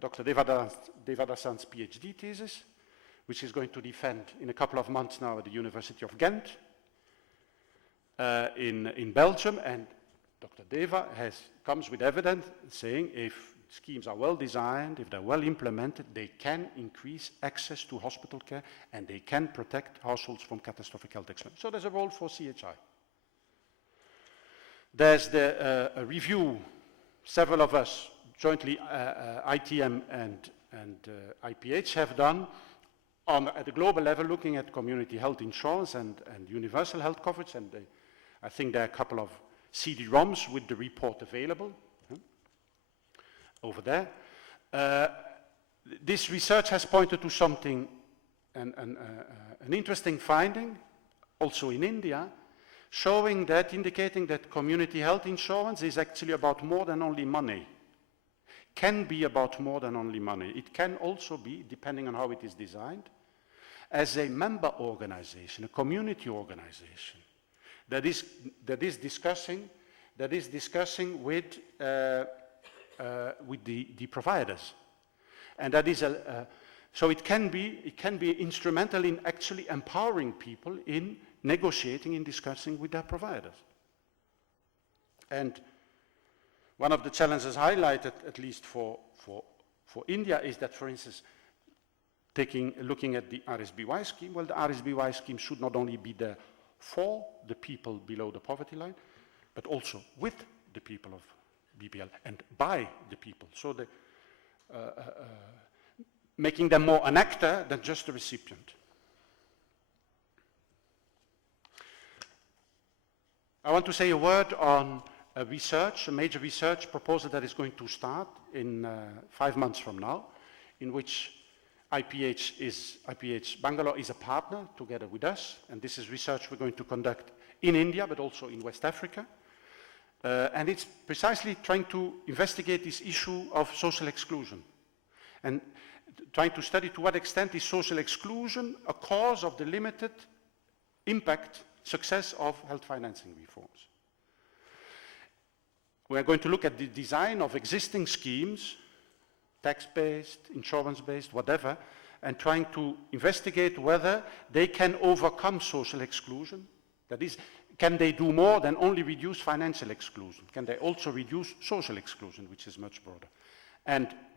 Dr. Devadasan's PhD thesis, which he's going to defend in a couple of months now at the University of Ghent in Belgium. And Dr. Deva comes with evidence saying if schemes are well designed, if they're well implemented, they can increase access to hospital care and they can protect households from catastrophic health expense. So there's a role for CHI. There's a review, several of us, jointly ITM and IPH have done at the global level, looking at community health insurance and universal health coverage, and I think there are a couple of CD-ROMs with the report available over there. This research has pointed to something, an interesting finding, also in India, indicating that community health insurance is actually about more than only money. Can be about more than only money. It can also be, depending on how it is designed, as a member organization, a community organization that is discussing with the providers, and that is so it can be instrumental in actually empowering people in negotiating and discussing with their providers. And one of the challenges highlighted, at least for India, is that, for instance, looking at the RSBY scheme, well, the RSBY scheme should not only be there for the people below the poverty line, but also with the people of BPL and by the people. So making them more an actor than just a recipient. I want to say a word on a major research proposal that is going to start in 5 months from now, in which IPH Bangalore is a partner together with us, and this is research we're going to conduct in India, but also in West Africa. And it's precisely trying to investigate this issue of social exclusion, and trying to study to what extent is social exclusion a cause of the limited success of health financing reforms. We're going to look at the design of existing schemes, tax-based, insurance-based, whatever, and trying to investigate whether they can overcome social exclusion. That is, can they do more than only reduce financial exclusion? Can they also reduce social exclusion, which is much broader?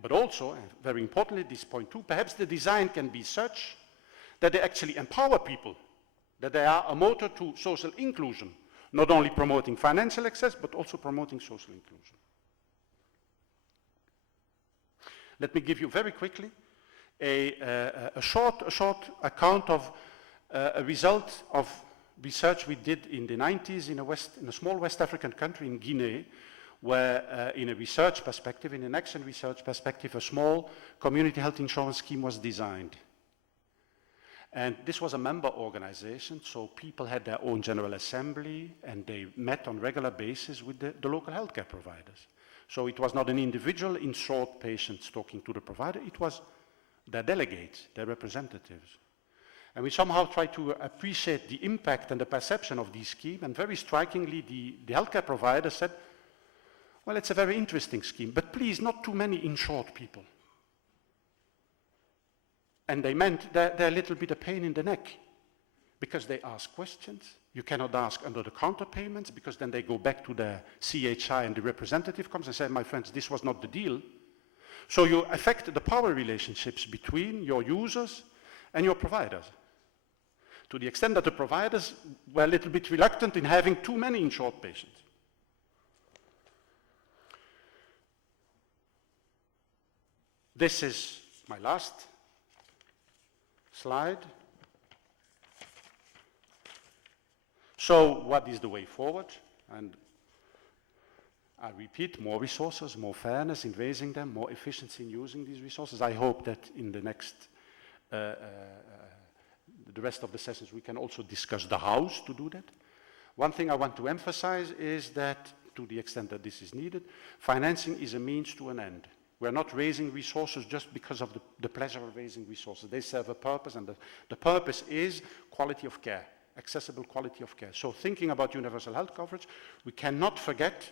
But also, and very importantly, this point too, perhaps the design can be such that they actually empower people, that they are a motor to social inclusion, not only promoting financial access, but also promoting social inclusion. Let me give you very quickly a short account of a result of research we did in the 90s in a small West African country, in Guinea, where in a research perspective, in an action research perspective, a small community health insurance scheme was designed. And this was a member organization, so people had their own general assembly, and they met on a regular basis with the local healthcare providers. So it was not an individual insured patient talking to the provider, it was their delegates, their representatives. And we somehow tried to appreciate the impact and the perception of this scheme, and very strikingly, the healthcare provider said, well, it's a very interesting scheme, but please, not too many insured people. And they meant they're a little bit a pain in the neck, because they ask questions. You cannot ask under the counter payments, because then they go back to the CHI and the representative comes and says, my friends, this was not the deal. So you affect the power relationships between your users and your providers, to the extent that the providers were a little bit reluctant in having too many insured patients. This is my last slide. So what is the way forward? And I repeat, more resources, more fairness in raising them, more efficiency in using these resources. I hope that in the next, the rest of the sessions, we can also discuss the hows to do that. One thing I want to emphasize is that, to the extent that this is needed, financing is a means to an end. We're not raising resources just because of the pleasure of raising resources. They serve a purpose, and the purpose is quality of care, accessible quality of care. So thinking about universal health coverage, we cannot forget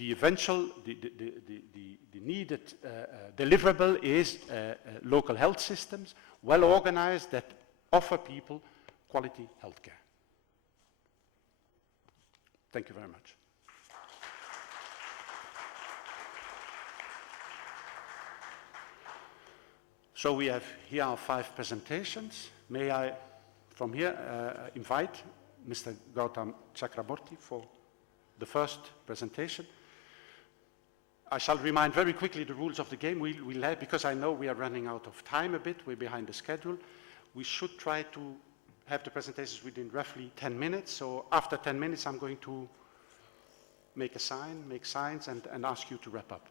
the eventual, the needed deliverable is local health systems, well organized, that offer people quality healthcare. Thank you very much. So we have here our 5 presentations. May I, from here, invite Mr. Gautam Chakraborty for the first presentation. I shall remind very quickly the rules of the game. We'll have, because I know we are running out of time a bit, we're behind the schedule. We should try to have the presentations within roughly 10 minutes. So after 10 minutes, I'm going to make signs and ask you to wrap up.